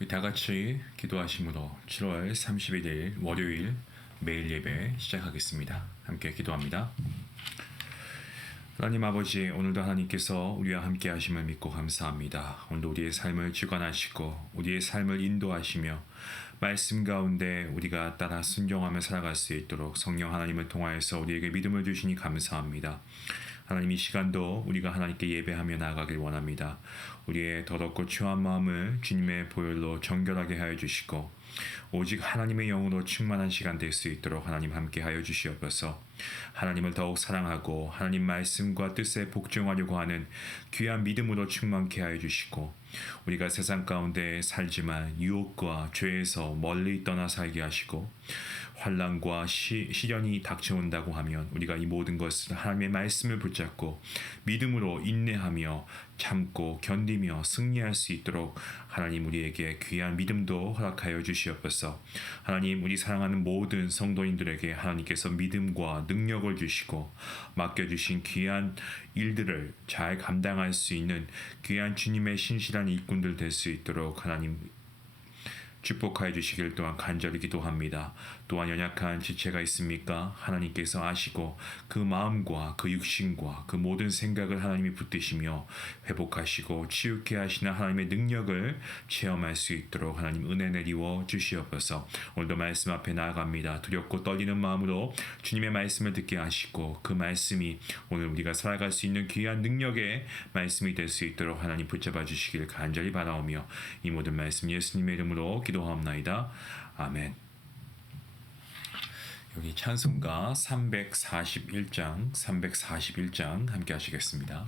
우리 다 같이 기도하심으로 7월 31일 월요일 매일 예배 시작하겠습니다. 함께 기도합니다. 하나님 아버지, 오늘도 하나님께서 우리와 함께 하심을 믿고 감사합니다. 오늘도 우리의 삶을 주관하시고 우리의 삶을 인도하시며 말씀 가운데 우리가 따라 순종하며 살아갈 수 있도록 성령 하나님을 통하여서 우리에게 믿음을 주시니 감사합니다. 하나님, 이 시간도 우리가 하나님께 예배하며 나아가길 원합니다. 우리의 더럽고 추한 마음을 주님의 보혈로 정결하게 하여 주시고 오직 하나님의 영으로 충만한 시간 될 수 있도록 하나님 함께 하여 주시옵소서. 하나님을 더욱 사랑하고 하나님 말씀과 뜻에 복종하려고 하는 귀한 믿음으로 충만케 하여 주시고, 우리가 세상 가운데 살지만 유혹과 죄에서 멀리 떠나 살게 하시고, 환난과 시련이 닥쳐온다고 하면 우리가 이 모든 것을 하나님의 말씀을 붙잡고 믿음으로 인내하며 참고 견디며 승리할 수 있도록 하나님 우리에게 귀한 믿음도 허락하여 주시옵소서. 하나님, 우리 사랑하는 모든 성도인들에게 하나님께서 믿음과 능력을 주시고 맡겨주신 귀한 일들을 잘 감당할 수 있는 귀한 주님의 신실한 일꾼들 될 수 있도록 하나님 축복하여 주시길 또한 간절히 기도합니다. 또한 연약한 지체가 있습니까? 하나님께서 아시고 그 마음과 그 육신과 그 모든 생각을 하나님이 붙드시며 회복하시고 치유케 하시는 하나님의 능력을 체험할 수 있도록 하나님 은혜 내리워 주시옵소서. 오늘도 말씀 앞에 나아갑니다. 두렵고 떨리는 마음으로 주님의 말씀을 듣게 하시고 그 말씀이 오늘 우리가 살아갈 수 있는 귀한 능력의 말씀이 될 수 있도록 하나님 붙잡아 주시길 간절히 바라오며 이 모든 말씀 예수님의 이름으로 기도하옵나이다. 아멘. 여기 찬송가 341장 함께 하시겠습니다.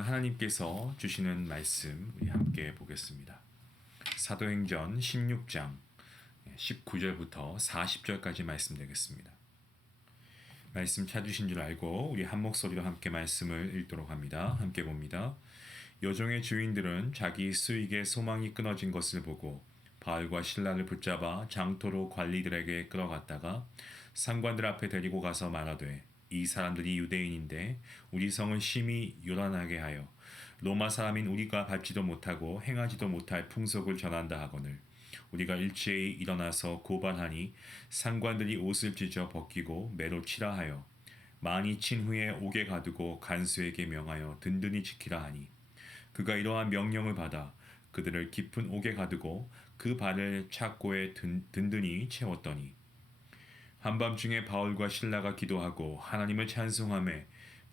오늘 하나님께서 주시는 말씀 우리 함께 보겠습니다. 사도행전 16장 19절부터 40절까지 말씀되겠습니다. 말씀 찾으신 줄 알고 우리 한 목소리로 함께 말씀을 읽도록 합니다. 함께 봅니다. 여종의 주인들은 자기 수익의 소망이 끊어진 것을 보고 바알과 신라를 붙잡아 장토로 관리들에게 끌어갔다가 상관들 앞에 데리고 가서 말하되 이 사람들이 유대인인데 우리 성을 심히 요란하게 하여 로마 사람인 우리가 밟지도 못하고 행하지도 못할 풍속을 전한다 하거늘 우리가 일제히 일어나서 고발하니 상관들이 옷을 찢어 벗기고 매로 치라 하여 많이 친 후에 옥에 가두고 간수에게 명하여 든든히 지키라 하니 그가 이러한 명령을 받아 그들을 깊은 옥에 가두고 그 발을 착고에 든든히 채웠더니 한밤중에 바울과 신라가 기도하고 하나님을 찬송하며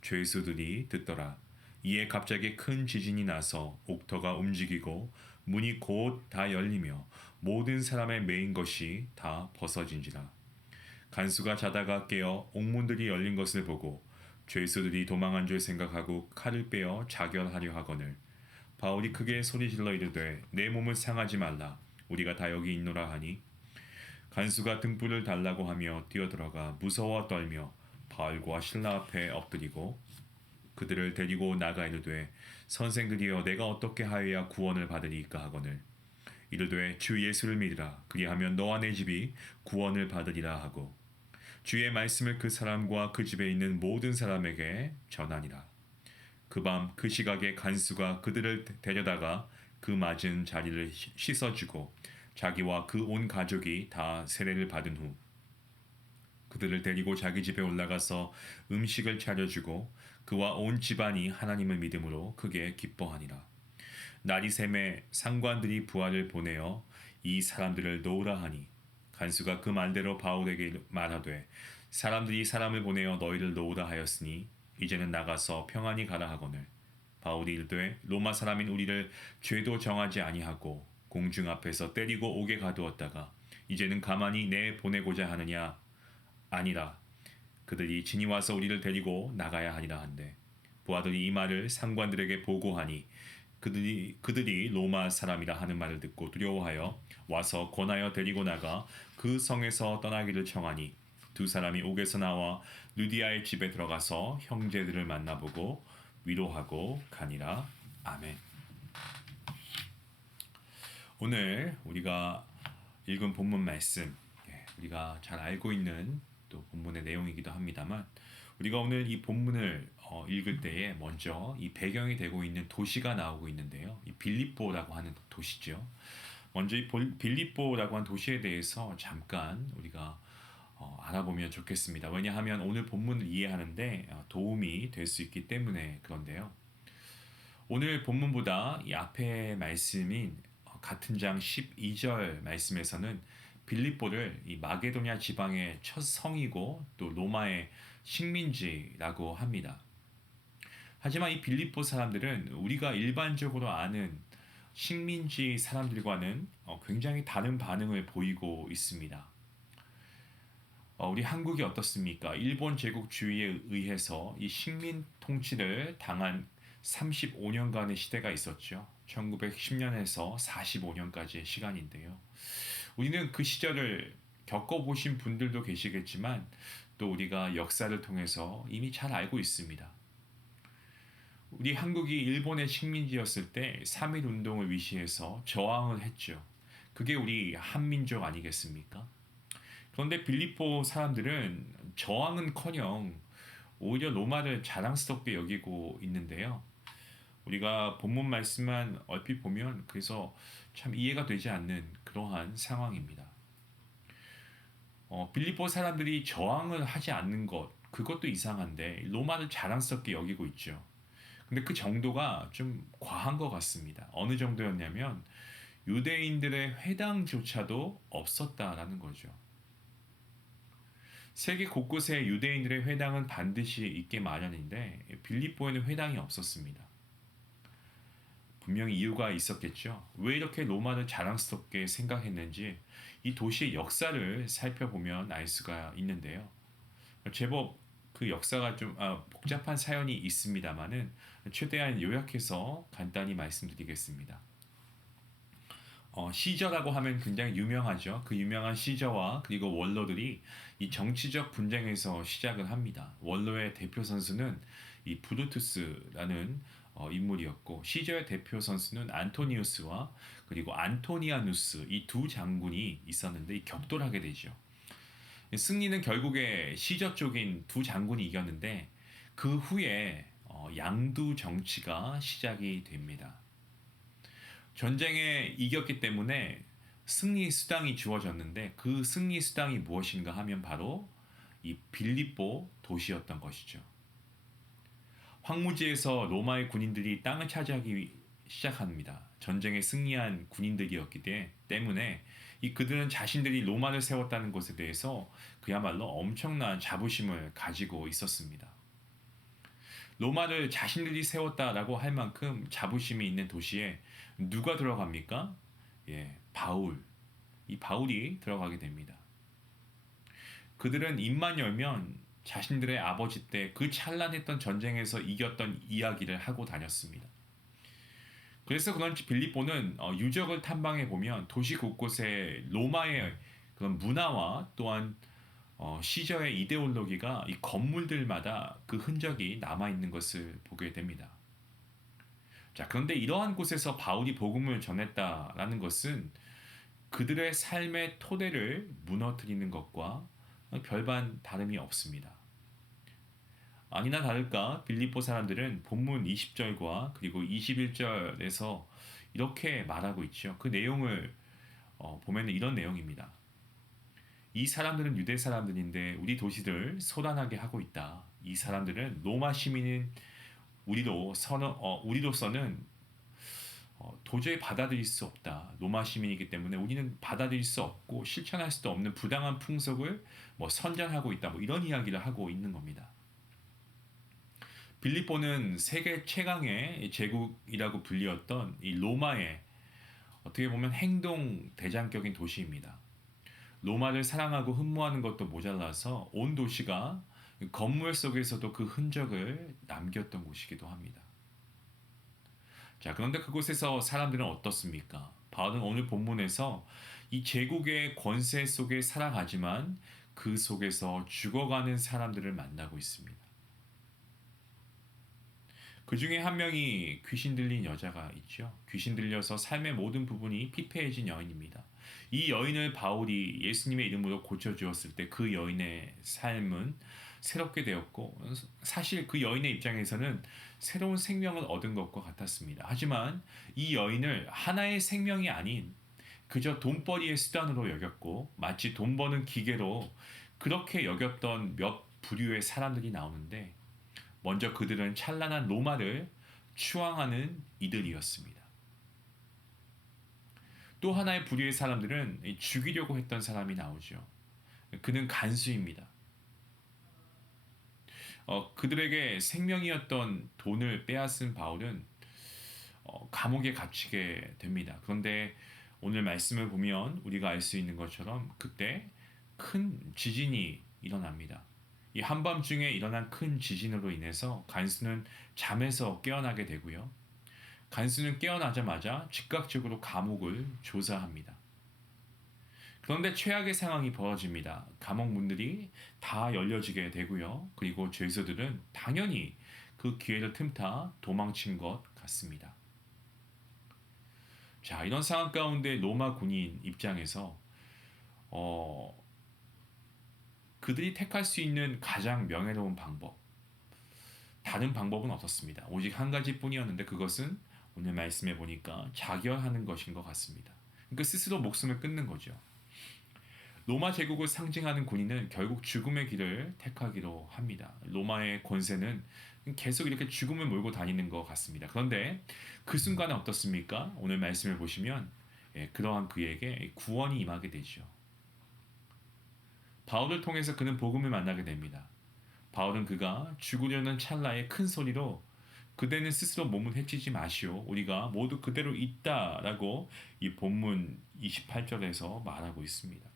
죄수들이 듣더라. 이에 갑자기 큰 지진이 나서 옥터가 움직이고 문이 곧 다 열리며 모든 사람의 매인 것이 다 벗어진지라. 간수가 자다가 깨어 옥문들이 열린 것을 보고 죄수들이 도망한 줄 생각하고 칼을 빼어 자결하려 하거늘 바울이 크게 소리질러 이르되 내 몸을 상하지 말라 우리가 다 여기 있노라 하니 간수가 등불을 달라고 하며 뛰어들어가 무서워 떨며 바울과 신라 앞에 엎드리고 그들을 데리고 나가 이르되 선생들이여 내가 어떻게 하여야 구원을 받으리까 하거늘 이르되 주 예수를 믿으라 그리하면 너와 내 집이 구원을 받으리라 하고 주의 말씀을 그 사람과 그 집에 있는 모든 사람에게 전하니라. 그 밤 그 시각에 간수가 그들을 데려다가 그 맞은 자리를 씻어주고 자기와 그 온 가족이 다 세례를 받은 후 그들을 데리고 자기 집에 올라가서 음식을 차려주고 그와 온 집안이 하나님을 믿음으로 크게 기뻐하니라. 날이 샘에 상관들이 부하를 보내어 이 사람들을 놓으라 하니 간수가 그 말대로 바울에게 말하되 사람들이 사람을 보내어 너희를 놓으라 하였으니 이제는 나가서 평안히 가라 하거늘 바울이 이르되 로마 사람인 우리를 죄도 정하지 아니하고 공중 앞에서 때리고 옥에 가두었다가 이제는 가만히 내 보내고자 하느냐 아니라 그들이 진이 와서 우리를 데리고 나가야 하리라 한데 부하들이 이 말을 상관들에게 보고하니 그들이 로마 사람이라 하는 말을 듣고 두려워하여 와서 권하여 데리고 나가 그 성에서 떠나기를 청하니 두 사람이 옥에서 나와 루디아의 집에 들어가서 형제들을 만나보고 위로하고 가니라. 아멘. 오늘 우리가 읽은 본문 말씀, 우리가 잘 알고 있는 또 본문의 내용이기도 합니다만 우리가 오늘 이 본문을 읽을 때에 먼저 이 배경이 되고 있는 도시가 나오고 있는데요. 이 빌립보라고 하는 도시죠. 먼저 이 빌립보라고 하는 도시에 대해서 잠깐 우리가 알아보면 좋겠습니다. 왜냐하면 오늘 본문을 이해하는데 도움이 될 수 있기 때문에 그런데요. 오늘 본문보다 이 앞에 말씀인 같은 장 12절 말씀에서는 빌립보를 이 마게도냐 지방의 첫 성이고 또 로마의 식민지라고 합니다. 하지만 이 빌립보 사람들은 우리가 일반적으로 아는 식민지 사람들과는 굉장히 다른 반응을 보이고 있습니다. 우리 한국이 어떻습니까? 일본 제국주의에 의해서 이 식민 통치를 당한 35년간의 시대가 있었죠. 1910년에서 45년까지의 시간인데요. 우리는 그 시절을 겪어보신 분들도 계시겠지만 또 우리가 역사를 통해서 이미 잘 알고 있습니다. 우리 한국이 일본의 식민지였을 때 3.1 운동을 위시해서 저항을 했죠. 그게 우리 한민족 아니겠습니까? 그런데 빌립보 사람들은 저항은커녕 오히려 로마를 자랑스럽게 여기고 있는데요. 우리가 본문 말씀만 얼핏 보면 그래서 참 이해가 되지 않는 그러한 상황입니다. 빌립보 사람들이 저항을 하지 않는 것, 그것도 이상한데 로마를 자랑스럽게 여기고 있죠. 근데 그 정도가 좀 과한 것 같습니다. 어느 정도였냐면 유대인들의 회당조차도 없었다라는 거죠. 세계 곳곳에 유대인들의 회당은 반드시 있게 마련인데 빌립보에는 회당이 없었습니다. 분명히 이유가 있었겠죠. 왜 이렇게 로마를 자랑스럽게 생각했는지 이 도시의 역사를 살펴보면 알 수가 있는데요. 제법 그 역사가 좀 복잡한 사연이 있습니다만은 최대한 요약해서 간단히 말씀드리겠습니다. 시저라고 하면 굉장히 유명하죠. 그 유명한 시저와 그리고 원로들이 이 정치적 분쟁에서 시작을 합니다. 원로의 대표 선수는 이 브루투스라는 인물이었고, 시저의 대표 선수는 안토니우스와 그리고 안토니아누스, 이 두 장군이 있었는데 이 격돌하게 되죠. 승리는 결국에 시저 쪽인 두 장군이 이겼는데, 그 후에 양두 정치가 시작이 됩니다. 전쟁에 이겼기 때문에 승리 수당이 주어졌는데, 그 승리 수당이 무엇인가 하면 바로 이 빌립보 도시였던 것이죠. 황무지에서 로마의 군인들이 땅을 차지하기 시작합니다. 전쟁에 승리한 군인들이었기 때문에 그들은 자신들이 로마를 세웠다는 것에 대해서 그야말로 엄청난 자부심을 가지고 있었습니다. 로마를 자신들이 세웠다라고 할 만큼 자부심이 있는 도시에 누가 들어갑니까? 바울. 이 바울이 들어가게 됩니다. 그들은 입만 열면 자신들의 아버지 때 그 찬란했던 전쟁에서 이겼던 이야기를 하고 다녔습니다. 그래서 그런지 빌립보는 유적을 탐방해 보면 도시 곳곳에 로마의 그런 문화와 또한 시저의 이데올로기가 이 건물들마다 그 흔적이 남아 있는 것을 보게 됩니다. 자, 그런데 이러한 곳에서 바울이 복음을 전했다라는 것은 그들의 삶의 토대를 무너뜨리는 것과 별반 다름이 없습니다. 아니나 다를까 빌립보 사람들은 본문 20절과 그리고 21절에서 이렇게 말하고 있죠. 그 내용을 보면 이런 내용입니다. 이 사람들은 유대 사람들인데 우리 도시를 소란하게 하고 있다. 이 사람들은 로마 시민인 우리로서는 도저히 받아들일 수 없다. 로마 시민이기 때문에 우리는 받아들일 수 없고 실천할 수도 없는 부당한 풍속을 선전하고 있다. 이런 이야기를 하고 있는 겁니다. 빌립보는 세계 최강의 제국이라고 불리었던 이 로마의 어떻게 보면 행동 대장격인 도시입니다. 로마를 사랑하고 흠모하는 것도 모자라서 온 도시가 건물 속에서도 그 흔적을 남겼던 곳이기도 합니다. 자, 그런데 그곳에서 사람들은 어떻습니까? 바울은 오늘 본문에서 이 제국의 권세 속에 살아가지만 그 속에서 죽어가는 사람들을 만나고 있습니다. 그 중에 한 명이 귀신 들린 여자가 있죠. 귀신 들려서 삶의 모든 부분이 피폐해진 여인입니다. 이 여인을 바울이 예수님의 이름으로 고쳐주었을 때 그 여인의 삶은 새롭게 되었고, 사실 그 여인의 입장에서는 새로운 생명을 얻은 것과 같았습니다. 하지만 이 여인을 하나의 생명이 아닌 그저 돈벌이의 수단으로 여겼고, 마치 돈 버는 기계로 그렇게 여겼던 몇 부류의 사람들이 나오는데, 먼저 그들은 찬란한 로마를 추앙하는 이들이었습니다. 또 하나의 부류의 사람들은 죽이려고 했던 사람이 나오죠. 그는 간수입니다. 그들에게 생명이었던 돈을 빼앗은 바울은 감옥에 갇히게 됩니다. 그런데 오늘 말씀을 보면 우리가 알 수 있는 것처럼 그때 큰 지진이 일어납니다. 이 한밤중에 일어난 큰 지진으로 인해서 간수는 잠에서 깨어나게 되고요. 간수는 깨어나자마자 즉각적으로 감옥을 조사합니다. 그런데 최악의 상황이 벌어집니다. 감옥 문들이 다 열려지게 되고요. 그리고 죄수들은 당연히 그 기회를 틈타 도망친 것 같습니다. 자, 이런 상황 가운데 로마 군인 입장에서 그들이 택할 수 있는 가장 명예로운 방법, 다른 방법은 없었습니다. 오직 한 가지뿐이었는데 그것은 오늘 말씀해 보니까 자결하는 것인 것 같습니다. 그러니까 스스로 목숨을 끊는 거죠. 로마 제국을 상징하는 군인은 결국 죽음의 길을 택하기로 합니다. 로마의 권세는 계속 이렇게 죽음을 몰고 다니는 것 같습니다. 그런데 그 순간은 어떻습니까? 오늘 말씀을 보시면 그러한 그에게 구원이 임하게 되죠. 바울을 통해서 그는 복음을 만나게 됩니다. 바울은 그가 죽으려는 찰나에 큰 소리로 그대는 스스로 몸을 해치지 마시오. 우리가 모두 그대로 있다라고 이 본문 28절에서 말하고 있습니다.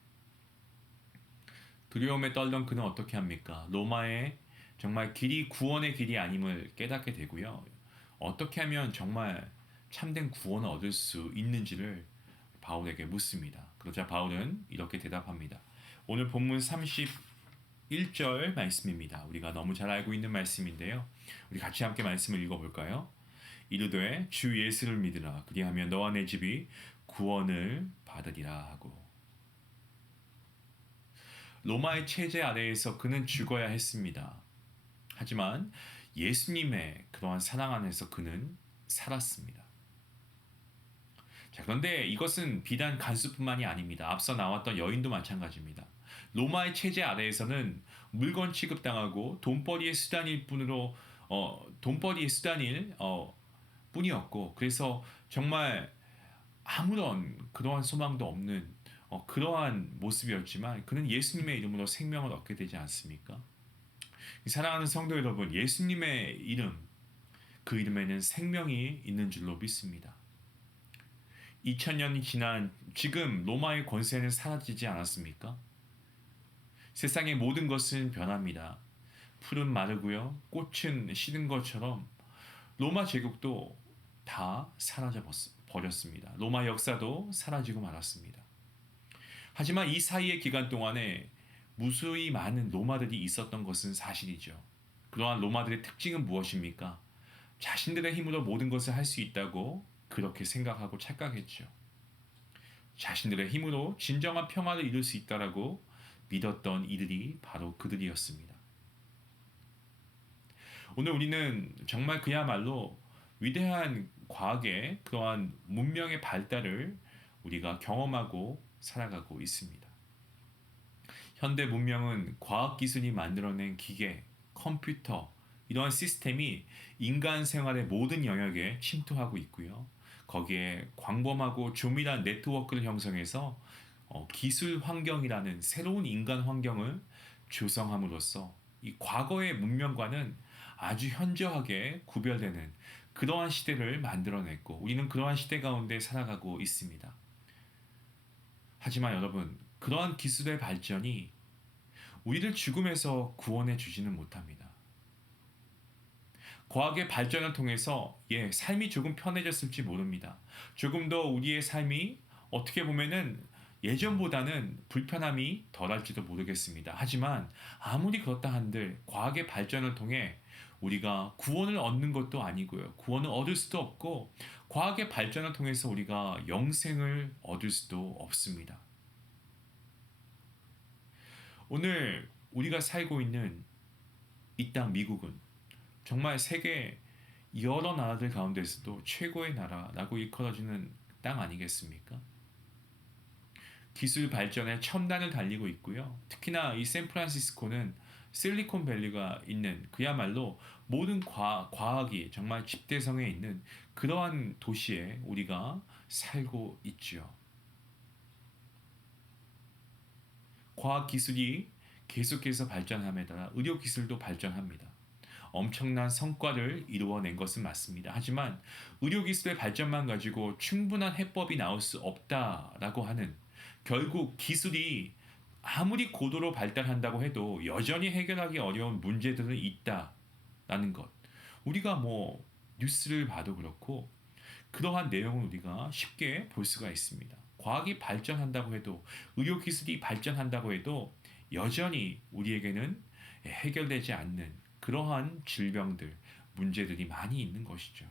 두려움에 떨던 그는 어떻게 합니까? 로마의 정말 길이 구원의 길이 아님을 깨닫게 되고요. 어떻게 하면 정말 참된 구원을 얻을 수 있는지를 바울에게 묻습니다. 그러자 바울은 이렇게 대답합니다. 오늘 본문 31절 말씀입니다. 우리가 너무 잘 알고 있는 말씀인데요. 우리 같이 함께 말씀을 읽어볼까요? 이르되 주 예수를 믿으라. 그리하면 너와 내 집이 구원을 받으리라 하고. 로마의 체제 아래에서 그는 죽어야 했습니다. 하지만 예수님의 그러한 사랑 안에서 그는 살았습니다. 자, 그런데 이것은 비단 간수뿐만이 아닙니다. 앞서 나왔던 여인도 마찬가지입니다. 로마의 체제 아래에서는 물건 취급당하고 돈벌이의 수단일 뿐으로 돈벌이의 수단일 뿐이었고, 그래서 정말 아무런 그러한 소망도 없는 그러한 모습이었지만 그는 예수님의 이름으로 생명을 얻게 되지 않습니까? 사랑하는 성도 여러분, 예수님의 이름, 그 이름에는 생명이 있는 줄로 믿습니다. 2000년이 지난 지금 로마의 권세는 사라지지 않았습니까? 세상의 모든 것은 변합니다. 풀은 마르고요, 꽃은 시든 것처럼 로마 제국도 다 사라져 버렸습니다. 로마 역사도 사라지고 말았습니다. 하지만 이 사이의 기간 동안에 무수히 많은 로마들이 있었던 것은 사실이죠. 그러한 로마들의 특징은 무엇입니까? 자신들의 힘으로 모든 것을 할 수 있다고 그렇게 생각하고 착각했죠. 자신들의 힘으로 진정한 평화를 이룰 수 있다라고 믿었던 이들이 바로 그들이었습니다. 오늘 우리는 정말 그야말로 위대한 과학의 그러한 문명의 발달을 우리가 경험하고 살아가고 있습니다. 현대 문명은 과학기술이 만들어낸 기계, 컴퓨터, 이러한 시스템이 인간 생활의 모든 영역에 침투하고 있고요. 거기에 광범하고 조밀한 네트워크를 형성해서 기술 환경이라는 새로운 인간 환경을 조성함으로써 이 과거의 문명과는 아주 현저하게 구별되는 그러한 시대를 만들어냈고, 우리는 그러한 시대 가운데 살아가고 있습니다. 하지만 여러분, 그러한 기술의 발전이 우리를 죽음에서 구원해 주지는 못합니다. 과학의 발전을 통해서 삶이 조금 편해졌을지 모릅니다. 조금 더 우리의 삶이 어떻게 보면은 예전보다는 불편함이 덜할지도 모르겠습니다. 하지만 아무리 그렇다 한들 과학의 발전을 통해 우리가 구원을 얻는 것도 아니고요, 구원을 얻을 수도 없고, 과학의 발전을 통해서 우리가 영생을 얻을 수도 없습니다. 오늘 우리가 살고 있는 이 땅 미국은 정말 세계 여러 나라들 가운데서도 최고의 나라라고 일컬어지는 땅 아니겠습니까? 기술 발전의 첨단을 달리고 있고요. 특히나 이 샌프란시스코는 실리콘밸리가 있는, 그야말로 모든 과학이 정말 집대성에 있는 그러한 도시에 우리가 살고 있죠. 과학 기술이 계속해서 발전함에 따라 의료 기술도 발전합니다. 엄청난 성과를 이루어낸 것은 맞습니다. 하지만 의료기술의 발전만 가지고 충분한 해법이 나올 수 없다라고 하는, 결국 기술이 아무리 고도로 발달한다고 해도 여전히 해결하기 어려운 문제들은 있다라는 것, 우리가 뉴스를 봐도 그렇고 그러한 내용을 우리가 쉽게 볼 수가 있습니다. 과학이 발전한다고 해도, 의료기술이 발전한다고 해도 여전히 우리에게는 해결되지 않는 그러한 질병들, 문제들이 많이 있는 것이죠.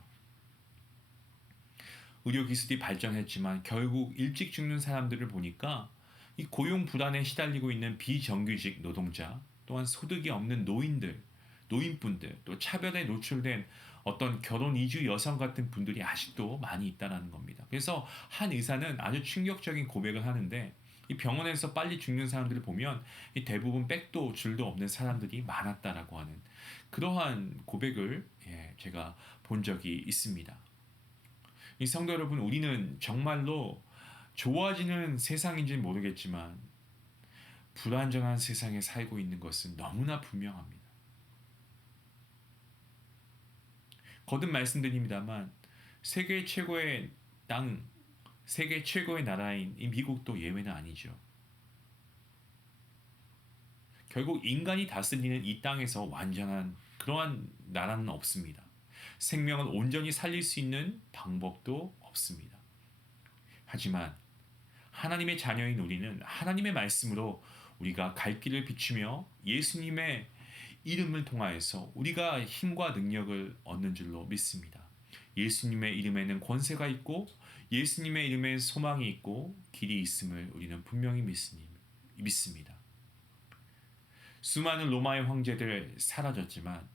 의료기술이 발전했지만 결국 일찍 죽는 사람들을 보니까 이 고용 불안에 시달리고 있는 비정규직 노동자, 또한 소득이 없는 노인분들, 또 차별에 노출된 어떤 결혼 이주 여성 같은 분들이 아직도 많이 있다는 겁니다. 그래서 한 의사는 아주 충격적인 고백을 하는데, 이 병원에서 빨리 죽는 사람들을 보면 이 대부분 백도 줄도 없는 사람들이 많았다라고 하는 그러한 고백을 제가 본 적이 있습니다. 이 성도 여러분, 우리는 정말로 좋아지는 세상인지는 모르겠지만 불안정한 세상에 살고 있는 것은 너무나 분명합니다. 거듭 말씀드립니다만 세계 최고의 땅, 세계 최고의 나라인 이 미국도 예외는 아니죠. 결국 인간이 다스리는 이 땅에서 완전한 그러한 나라는 없습니다. 생명을 온전히 살릴 수 있는 방법도 없습니다. 하지만 하나님의 자녀인 우리는 하나님의 말씀으로 우리가 갈 길을 비추며 예수님의 이름을 통하여서 우리가 힘과 능력을 얻는 줄로 믿습니다. 예수님의 이름에는 권세가 있고 예수님의 이름에 소망이 있고 길이 있음을 우리는 분명히 믿습니다. 수많은 로마의 황제들 사라졌지만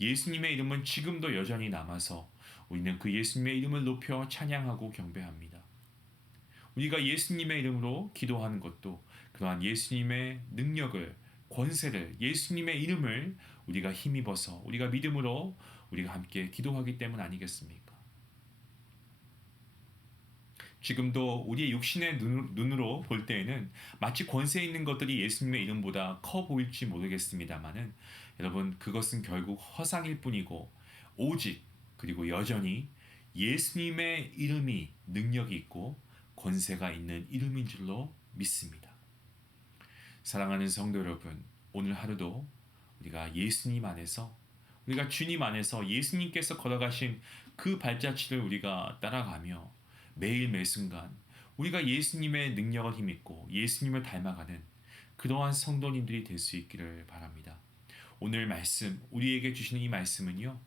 예수님의 이름은 지금도 여전히 남아서 우리는 그 예수님의 이름을 높여 찬양하고 경배합니다. 우리가 예수님의 이름으로 기도하는 것도 그러한 예수님의 능력을, 권세를, 예수님의 이름을 우리가 힘입어서 우리가 믿음으로 우리가 함께 기도하기 때문 아니겠습니까? 지금도 우리의 육신의 눈으로 볼 때에는 마치 권세 있는 것들이 예수님의 이름보다 커 보일지 모르겠습니다만은 여러분, 그것은 결국 허상일 뿐이고 오직 그리고 여전히 예수님의 이름이 능력이 있고 권세가 있는 이름인 줄로 믿습니다. 사랑하는 성도 여러분, 오늘 하루도 우리가 예수님 안에서, 우리가 주님 안에서 예수님께서 걸어가신 그 발자취를 우리가 따라가며 매일 매순간 우리가 예수님의 능력을 힘입고 예수님을 닮아가는 그러한 성도님들이 될 수 있기를 바랍니다. 오늘 말씀, 우리에게 주시는 이 말씀은요,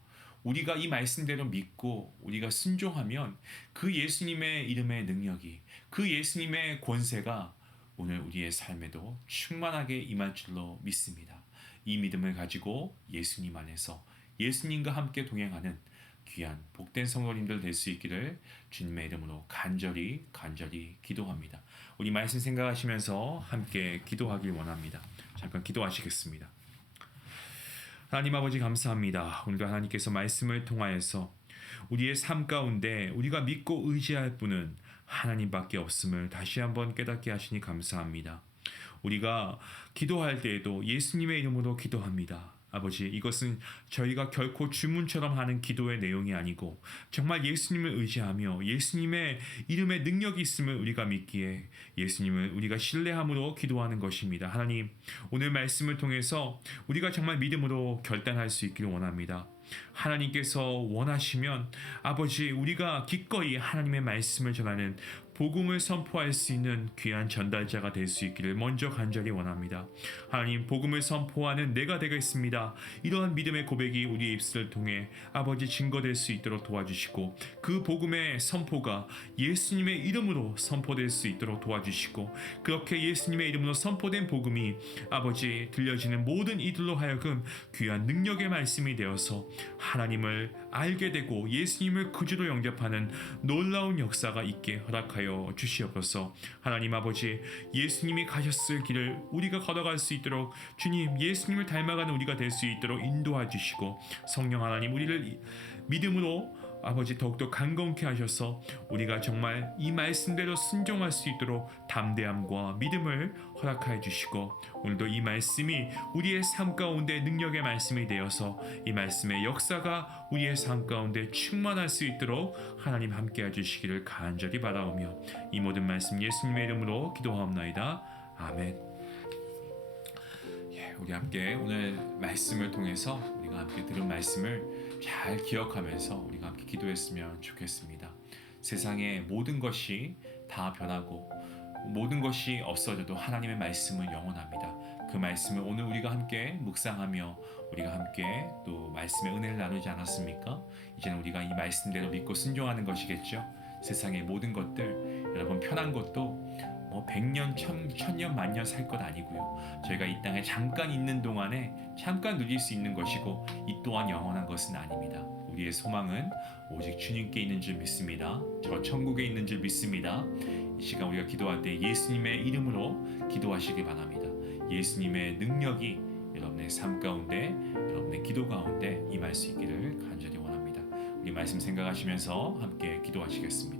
우리가 이 말씀대로 믿고 우리가 순종하면 그 예수님의 이름의 능력이, 그 예수님의 권세가 오늘 우리의 삶에도 충만하게 임할 줄로 믿습니다. 이 믿음을 가지고 예수님 안에서 예수님과 함께 동행하는 귀한 복된 성도님들 될 수 있기를 주님의 이름으로 간절히 기도합니다. 우리 말씀 생각하시면서 함께 기도하길 원합니다. 잠깐 기도하시겠습니다. 하나님 아버지 감사합니다. 오늘도 하나님께서 말씀을 통하여서 우리의 삶 가운데 우리가 믿고 의지할 분은 하나님밖에 없음을 다시 한번 깨닫게 하시니 감사합니다. 우리가 기도할 때에도 예수님의 이름으로 기도합니다. 아버지, 이것은 저희가 결코 주문처럼 하는 기도의 내용이 아니고 정말 예수님을 의지하며 예수님의 이름에 능력이 있음을 우리가 믿기에 예수님을 우리가 신뢰함으로 기도하는 것입니다. 하나님, 오늘 말씀을 통해서 우리가 정말 믿음으로 결단할 수 있기를 원합니다. 하나님께서 원하시면 아버지, 우리가 기꺼이 하나님의 말씀을 전하는 복음을 선포할 수 있는 귀한 전달자가 될 수 있기를 먼저 간절히 원합니다. 하나님, 복음을 선포하는 내가 되겠습니다. 이러한 믿음의 고백이 우리의 입술을 통해 아버지 증거될 수 있도록 도와주시고 그 복음의 선포가 예수님의 이름으로 선포될 수 있도록 도와주시고 그렇게 예수님의 이름으로 선포된 복음이 아버지 들려지는 모든 이들로 하여금 귀한 능력의 말씀이 되어서 하나님을 알게 되고 예수님을 그주로 영접하는 놀라운 역사가 있게 허락하여 주시옵소서. 하나님 아버지, 예수님이 가셨을 길을 우리가 걸어갈 수 있도록 주님, 예수님을 닮아가는 우리가 될 수 있도록 인도해 주시고 성령 하나님, 우리를 믿음으로 아버지 더욱더 강건케 하셔서 우리가 정말 이 말씀대로 순종할 수 있도록 담대함과 믿음을 허락하여 주시고 오늘도 이 말씀이 우리의 삶 가운데 능력의 말씀이 되어서 이 말씀의 역사가 우리의 삶 가운데 충만할 수 있도록 하나님 함께해 주시기를 간절히 바라오며 이 모든 말씀 예수님의 이름으로 기도하옵나이다. 아멘. 우리 함께 오늘 말씀을 통해서 우리가 함께 들은 말씀을 잘 기억하면서 우리가 함께 기도했으면 좋겠습니다. 세상의 모든 것이 다 변하고 모든 것이 없어져도 하나님의 말씀은 영원합니다. 그 말씀을 오늘 우리가 함께 묵상하며 우리가 함께 또 말씀의 은혜를 나누지 않았습니까? 이제는 우리가 이 말씀대로 믿고 순종하는 것이겠죠. 세상의 모든 것들, 여러분 편한 것도 100년, 1000년, 만년 살 것 아니고요. 저희가 이 땅에 잠깐 있는 동안에 잠깐 누릴 수 있는 것이고 이 또한 영원한 것은 아닙니다. 우리의 소망은 오직 주님께 있는 줄 믿습니다. 저 천국에 있는 줄 믿습니다. 이 시간 우리가 기도할 때 예수님의 이름으로 기도하시기 바랍니다. 예수님의 능력이 여러분의 삶 가운데, 여러분의 기도 가운데 임할 수 있기를 간절히 원합니다. 우리 말씀 생각하시면서 함께 기도하시겠습니다.